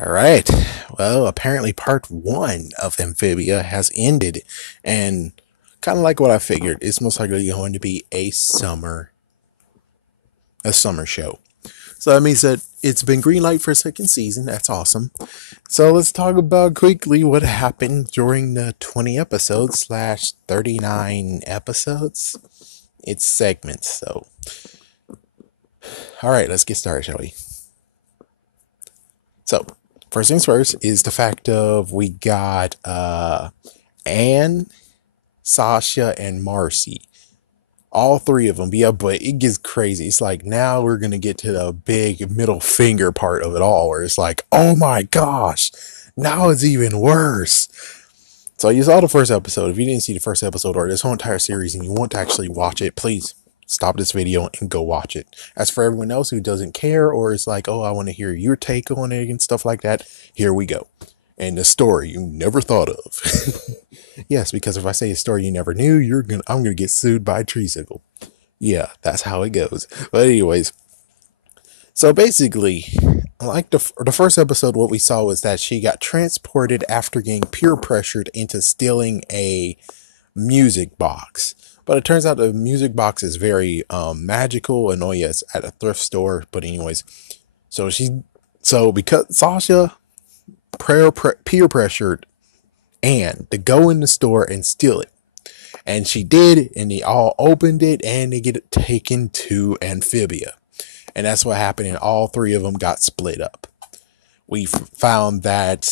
All right. Well, apparently part one of Amphibia has ended, and kind of like what I figured, it's most likely going to be a summer show. So that means that it's been green light for a second season. That's awesome. So let's talk about quickly what happened during the 20 episodes slash 39 episodes. It's segments. So, all right, let's get started, shall we? So, first things first is the fact of we got Anne, Sasha, and Marcy. All three of them. Yeah, but it gets crazy. It's like now we're going to get to the big middle finger part of it all where it's like, oh my gosh, now it's even worse. So you saw the first episode. If you didn't see the first episode or this whole entire series and you want to actually watch it, please stop this video and go watch it. As for everyone else who doesn't care or is like, oh, I want to hear your take on it and stuff like that, here we go. And the story you never thought of. Yes, because if I say a story you never knew, I'm gonna get sued by Treesicle. Yeah, that's how it goes. But anyways, so basically, like the first episode, what we saw was that she got transported after getting peer pressured into stealing a music box. But it turns out the music box is very magical, and oh yes, at a thrift store. But anyways, because Sasha peer pressured Anne to go in the store and steal it. And she did, and they all opened it, and they get it taken to Amphibia. And that's what happened, and all three of them got split up. We found that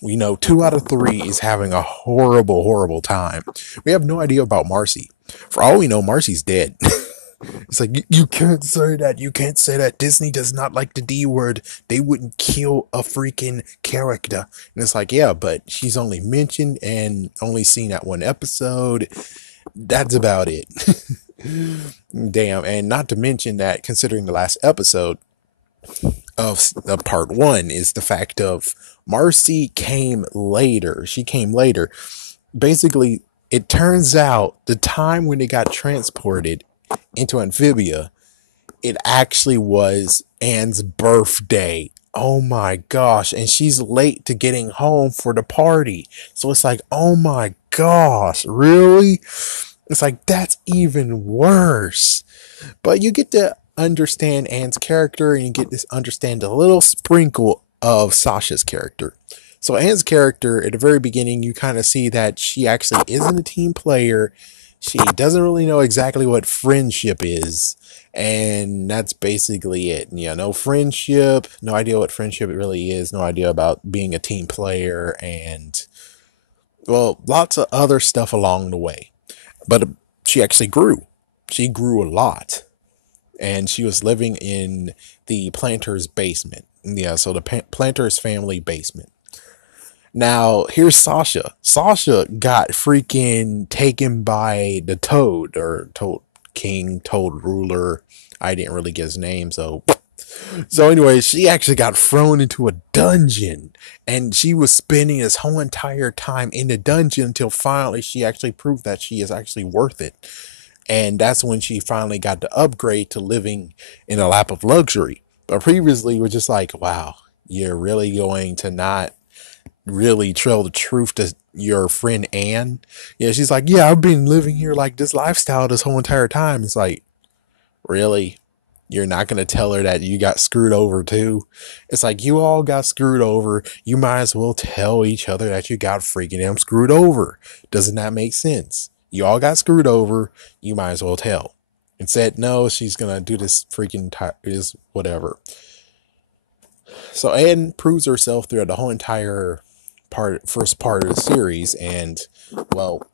we know 2 out of 3 is having a horrible, horrible time. We have no idea about Marcy. For all we know, Marcy's dead. It's like, you can't say that. You can't say that. Disney does not like the D word. They wouldn't kill a freaking character. And it's like, yeah, but she's only mentioned and only seen at one episode. That's about it. Damn. And not to mention that, considering the last episode of part one is the fact of Marcy came later. She came later. Basically, it turns out the time when they got transported into Amphibia, it actually was Anne's birthday. Oh my gosh. And she's late to getting home for the party. So it's like, oh my gosh, really? It's like, that's even worse. But you get to understand Anne's character and you get to understand a little sprinkle of Sasha's character. So Anne's character, at the very beginning, you kind of see that she actually isn't a team player. She doesn't really know exactly what friendship is. And that's basically it. Yeah, no friendship, no idea what friendship really is, no idea about being a team player, and, well, lots of other stuff along the way. But she actually grew. She grew a lot. And she was living in the planter's basement. Yeah, so the planter's family basement. Now, here's Sasha. Sasha got freaking taken by the Toad, or Toad King, Toad Ruler. I didn't really get his name, so. So anyway, she actually got thrown into a dungeon. And she was spending this whole entire time in the dungeon until finally she actually proved that she is actually worth it. And that's when she finally got the upgrade to living in a lap of luxury. But previously, we're just like, wow, you're really going to not really tell the truth to your friend Anne? Yeah, she's like, yeah, I've been living here like this lifestyle this whole entire time. It's like, really? You're not going to tell her that you got screwed over too? It's like, you all got screwed over. You might as well tell each other that you got freaking damn screwed over. Doesn't that make sense? You all got screwed over. You might as well tell. Instead, no, she's going to do this freaking whatever. So Anne proves herself throughout the whole entire first part of the series, and, well,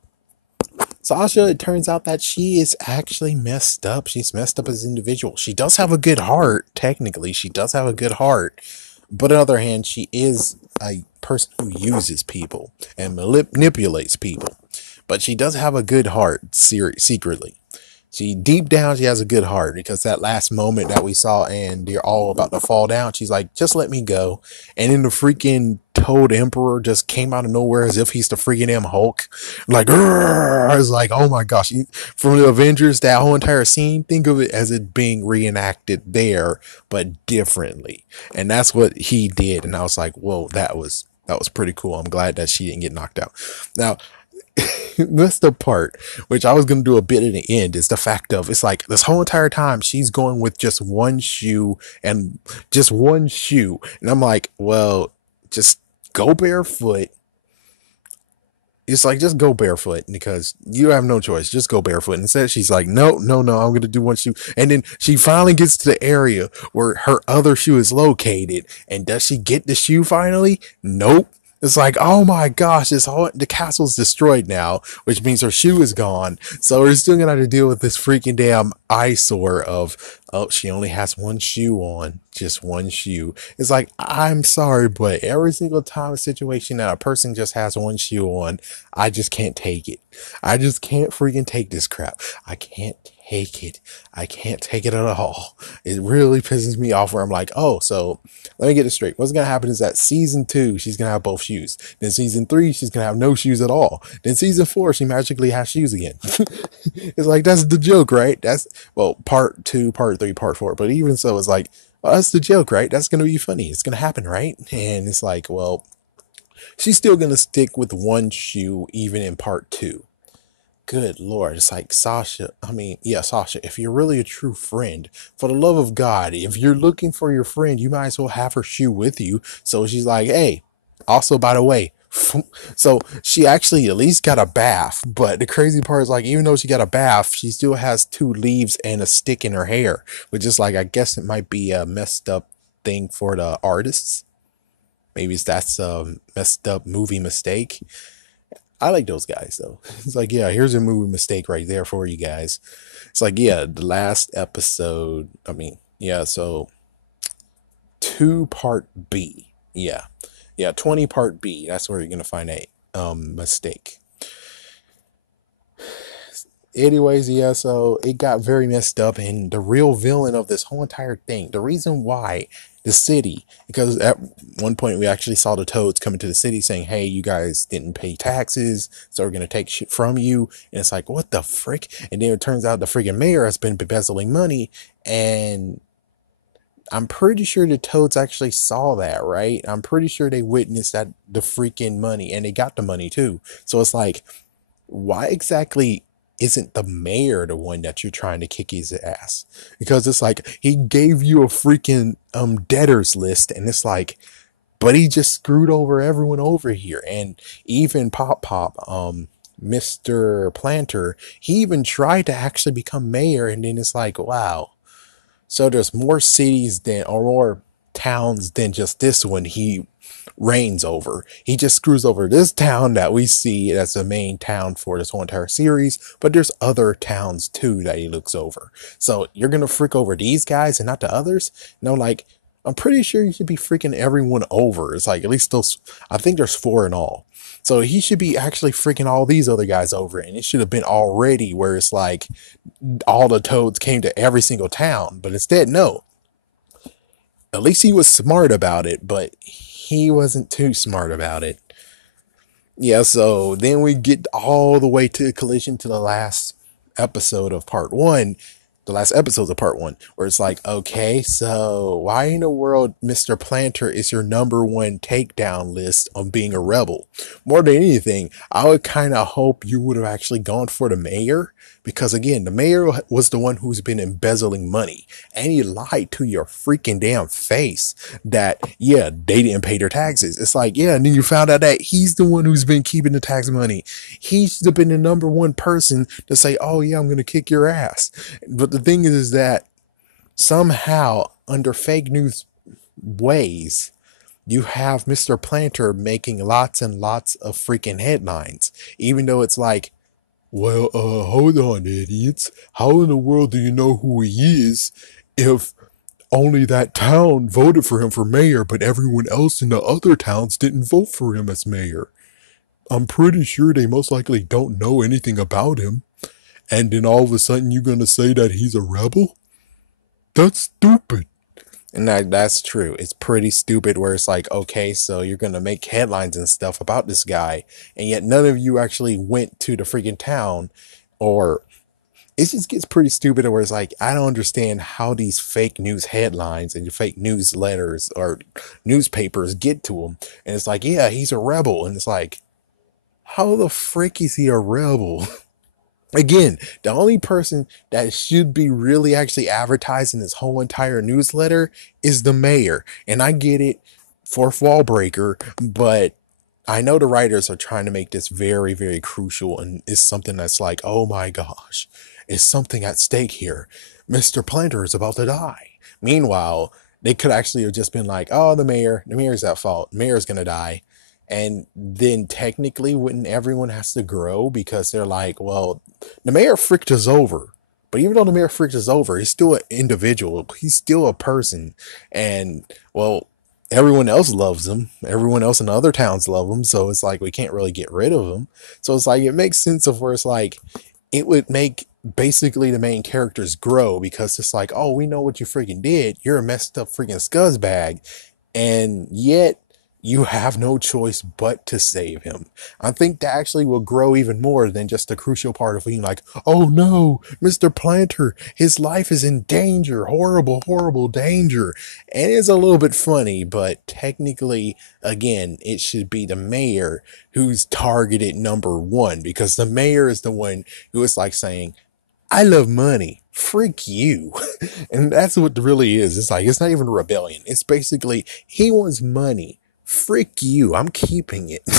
Sasha, it turns out that she is actually messed up. She's messed up as an individual. She does have a good heart, technically. She does have a good heart. But on the other hand, she is a person who uses people and manipulates people. But she does have a good heart, secretly. Deep down, she has a good heart, because that last moment that we saw and they're all about to fall down, she's like, just let me go. And in the freaking Toad Emperor just came out of nowhere as if he's the freaking damn Hulk. Like, I was like, oh my gosh. From the Avengers, that whole entire scene, think of it as it being reenacted there, but differently. And that's what he did. And I was like, whoa, that was pretty cool. I'm glad that she didn't get knocked out. Now, that's the part which I was gonna do a bit in the end is the fact of it's like this whole entire time she's going with just one shoe and just one shoe, and I'm like, well, just go barefoot. It's like just go barefoot because you have no choice. Just go barefoot. Instead, she's like, no, no, no, I'm gonna do one shoe. And then she finally gets to the area where her other shoe is located. And does she get the shoe finally? Nope. It's like, oh my gosh, the castle's destroyed now, which means her shoe is gone. So we're still gonna have to deal with this freaking damn eyesore of, oh, she only has one shoe on, just one shoe. It's like, I'm sorry, but every single time a situation that a person just has one shoe on, I just can't take it. I just can't freaking take this crap. I can't take it. I can't take it at all. It really pisses me off where I'm like, oh, so let me get it straight. What's going to happen is that season 2, she's going to have both shoes. Then season 3, she's going to have no shoes at all. Then season 4, she magically has shoes again. It's like, that's the joke, right? That's, well, part 2, part 3, part 4. But even so, it's like, well, that's the joke, right? That's going to be funny. It's going to happen, right? And it's like, well, she's still going to stick with one shoe even in part 2. Good Lord. It's like, Sasha, Sasha, if you're really a true friend, for the love of God, if you're looking for your friend, you might as well have her shoe with you. So she's like, hey, also, by the way, so she actually at least got a bath. But the crazy part is like, even though she got a bath, she still has 2 leaves and a stick in her hair, which is like, I guess it might be a messed up thing for the artists. Maybe that's a messed up movie mistake. I like those guys though. It's like, yeah, here's a movie mistake right there for you guys. It's like, yeah, the last episode. So 2 part B. Yeah, 20 part B. That's where you're gonna find a mistake. Anyways, yeah, so it got very messed up, and the real villain of this whole entire thing, the reason why the city, because at one point we actually saw the Toads coming to the city saying, hey, you guys didn't pay taxes, so we're going to take shit from you. And it's like, what the frick? And then it turns out the freaking mayor has been embezzling money, and I'm pretty sure the Toads actually saw that, right? I'm pretty sure they witnessed that the freaking money, and they got the money too. So it's like, why exactly isn't the mayor the one that you're trying to kick his ass? Because it's like he gave you a freaking debtors list, and it's like, but he just screwed over everyone over here. And even Pop Mr. Planter, he even tried to actually become mayor, and then it's like, wow, so there's more cities than, or more towns than just this one he reigns over. He just screws over this town that we see as the main town for this whole entire series, but there's other towns too that he looks over. So you're gonna freak over these guys and not the others? No, like, I'm pretty sure you should be freaking everyone over. It's like, at least those, I think there's 4 in all. So he should be actually freaking all these other guys over, and it should have been already where it's like all the Toads came to every single town, but instead, no. At least he was smart about it, but he wasn't too smart about it. Yeah, so then we get all the way to collision to the last episode of part 1, the last episodes of part 1, where it's like, okay, so why in the world Mr. Planter is your number 1 takedown list on being a rebel? More than anything, I would kind of hope you would have actually gone for the mayor, because again, the mayor was the one who's been embezzling money, and he lied to your freaking damn face that, yeah, they didn't pay their taxes. It's like, yeah, and then you found out that he's the one who's been keeping the tax money. He should have been the number 1 person to say, oh yeah, I'm going to kick your ass. But the thing is that somehow, under fake news ways, you have Mr. Planter making lots and lots of freaking headlines, even though it's like, well, hold on, idiots. How in the world do you know who he is if only that town voted for him for mayor, but everyone else in the other towns didn't vote for him as mayor? I'm pretty sure they most likely don't know anything about him. And then all of a sudden you're going to say that he's a rebel? That's stupid. And that's true. It's pretty stupid where it's like, okay, so you're gonna make headlines and stuff about this guy, and yet none of you actually went to the freaking town, or it just gets pretty stupid where it's like, I don't understand how these fake news headlines and fake newsletters or newspapers get to him. And it's like, yeah, he's a rebel. And it's like, how the frick is he a rebel? Again, the only person that should be really actually advertising this whole entire newsletter is the mayor. And I get it, fourth wall breaker, but I know the writers are trying to make this very, very crucial, and it's something that's like, oh my gosh, is something at stake here. Mr. Planter is about to die. Meanwhile, they could actually have just been like, oh, the mayor's at fault. The mayor's gonna die. And then technically, wouldn't everyone has to grow because they're like, well, the mayor fricked us over. But even though the mayor fricked us over, he's still an individual. He's still a person. And, well, everyone else loves him. Everyone else in other towns love him. So it's like we can't really get rid of him. So it's like it makes sense of where it's like it would make basically the main characters grow because it's like, oh, we know what you freaking did. You're a messed up freaking scuzzbag. And yet you have no choice but to save him. I think that actually will grow even more than just the crucial part of being like, oh no, Mr. Planter, his life is in danger, horrible, horrible danger. And it's a little bit funny, but technically, again, it should be the mayor who's targeted number one because the mayor is the one who is like saying, I love money. Freak you. And that's what it really is. It's like, it's not even a rebellion. It's basically, he wants money. Frick you. I'm keeping it.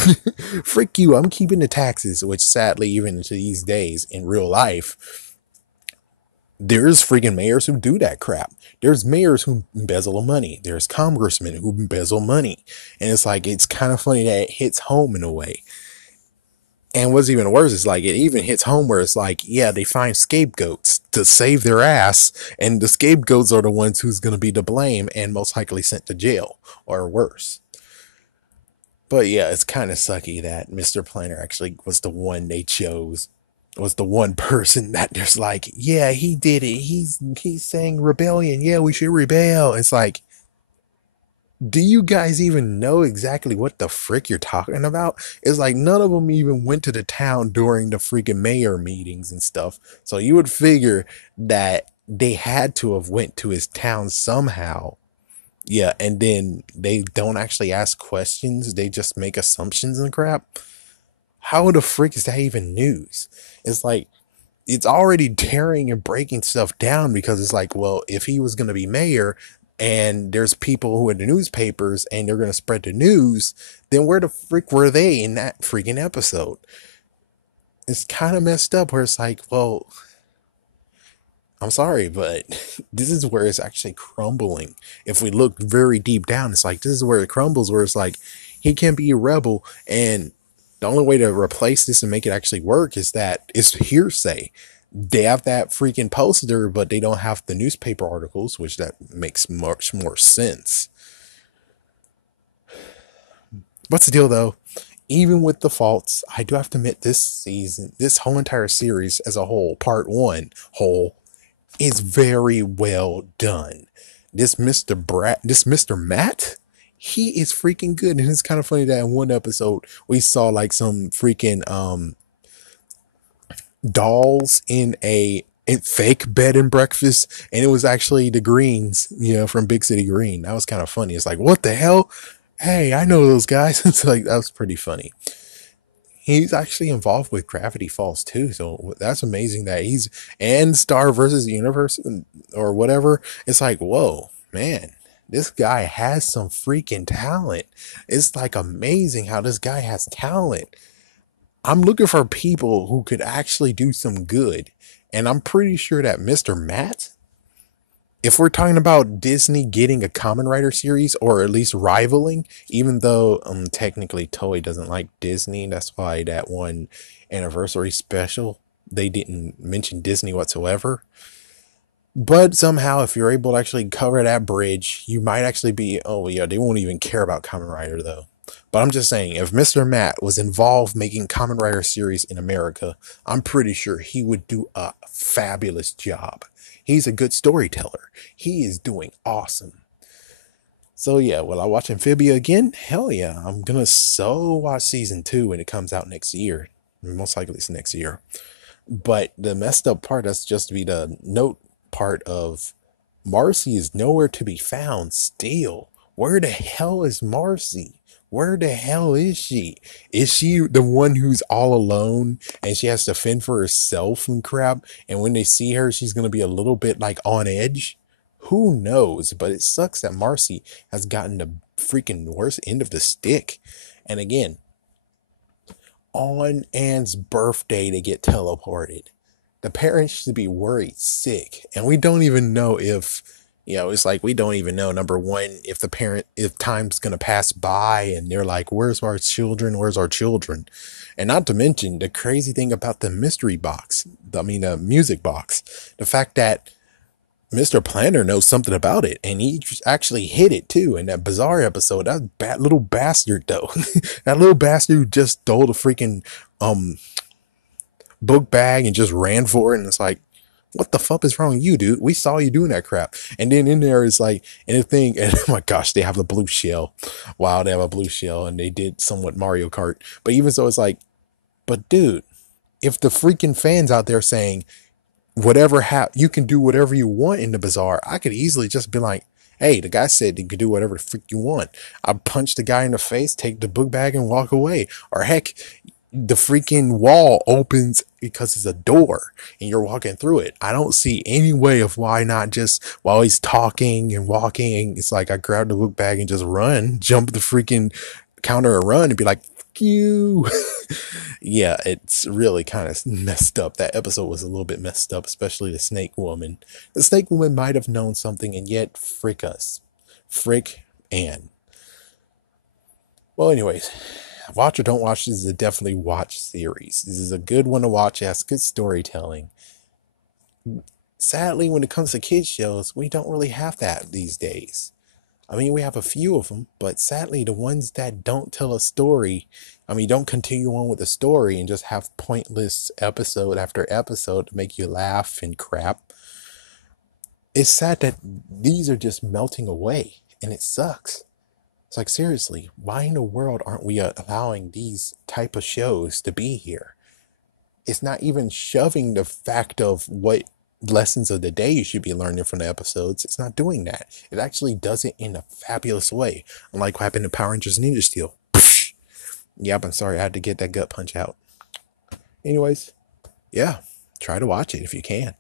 Frick you. I'm keeping the taxes, which sadly, even to these days in real life, there's freaking mayors who do that crap. There's mayors who embezzle money. There's congressmen who embezzle money. And it's like, it's kind of funny that it hits home in a way. And what's even worse is like it even hits home where it's like, yeah, they find scapegoats to save their ass, and the scapegoats are the ones who's going to be to blame and most likely sent to jail or worse. But yeah, it's kind of sucky that Mr. Planner actually was the one they chose, was the one person that there's like, yeah, he did it. He's saying rebellion. Yeah, we should rebel. It's like, do you guys even know exactly what the frick you're talking about? It's like none of them even went to the town during the freaking mayor meetings and stuff. So you would figure that they had to have went to his town somehow. Yeah, and then they don't actually ask questions. They just make assumptions and crap. How the frick is that even news? It's like it's already tearing and breaking stuff down because it's like, well, if he was going to be mayor and there's people who are the newspapers and they're going to spread the news, then where the frick were they in that freaking episode? It's kind of messed up where it's like, well, I'm sorry, but this is where it's actually crumbling. If we look very deep down, it's like, this is where it crumbles, where it's like, he can be a rebel. And the only way to replace this and make it actually work is that it's hearsay. They have that freaking poster, but they don't have the newspaper articles, which that makes much more sense. What's the deal though? Even with the faults, I do have to admit this season, this whole entire series as a whole, part one whole, is very well done. This Mr. Matt, he is freaking good. And it's kind of funny that in one episode we saw like some freaking dolls in a fake bed and breakfast, and it was actually the Greens, from Big City Green. That was kind of funny. It's like, what the hell? Hey, I know those guys. It's like that was pretty funny. He's actually involved with Gravity Falls too, so that's amazing that he's and Star versus the Universe or whatever. It's like, whoa, man, this guy has some freaking talent. It's like amazing how this guy has talent. I'm looking for people who could actually do some good. And I'm pretty sure that Mr. Matt, if we're talking about Disney getting a Kamen Rider series or at least rivaling, even though technically Toei doesn't like Disney, that's why that one anniversary special, they didn't mention Disney whatsoever. But somehow, if you're able to actually cover that bridge, you might actually be, oh yeah, they won't even care about Kamen Rider though. But I'm just saying, if Mr. Matt was involved making Kamen Rider series in America, I'm pretty sure he would do a fabulous job. He's a good storyteller. He is doing awesome. So yeah, will I watch Amphibia again? Hell yeah. I'm gonna so watch season 2 when it comes out next year. Most likely it's next year. But the messed up part, that's just to be the note part of Marcy is nowhere to be found still. Where the hell is Marcy? Where the hell is she? Is she the one who's all alone and she has to fend for herself and crap? And when they see her, she's going to be a little bit like on edge? Who knows? But it sucks that Marcy has gotten the freaking worst end of the stick. And again, on Anne's birthday, they get teleported. The parents should be worried sick. And we don't even know if, it's like we don't even know, number one, if time's going to pass by and they're like, where's our children? Where's our children? And not to mention the crazy thing about the mystery box, the music box, the fact that Mr. Planner knows something about it, and he actually hit it too in that bizarre episode. That little bastard, though, that little bastard who just stole the freaking um book bag and just ran for it, and it's like, what the fuck is wrong with you, dude? We saw you doing that crap. And then in there is like, and the thing, and oh my gosh, they have a blue shell. Wow, they have a blue shell, and they did somewhat Mario Kart. But even so, it's like, but dude, if the freaking fans out there saying you can do whatever you want in the bazaar, I could easily just be like, hey, the guy said you could do whatever the freak you want. I punch the guy in the face, take the book bag, and walk away. Or heck, the freaking wall opens because it's a door and you're walking through it. I don't see any way of why not just while he's talking and walking. It's like I grab the book bag and just run, jump the freaking counter and run and be like, fuck you. Yeah, it's really kind of messed up. That episode was a little bit messed up, especially the snake woman. The snake woman might have known something, and yet frick us. Frick Anne. Well, anyways, watch or don't watch, this is a definitely watch series. This is a good one to watch. It has good storytelling. Sadly, when it comes to kids shows, we don't really have that these days. I mean, we have a few of them, but sadly, the ones that don't tell a story, don't continue on with the story and just have pointless episode after episode to make you laugh and crap. It's sad that these are just melting away, and it sucks. It's like, seriously, why in the world aren't we allowing these type of shows to be here? It's not even shoving the fact of what lessons of the day you should be learning from the episodes. It's not doing that. It actually does it in a fabulous way. Unlike what happened to Power Rangers Ninja Steel. Yep, I'm sorry, I had to get that gut punch out. Anyways, yeah, try to watch it if you can.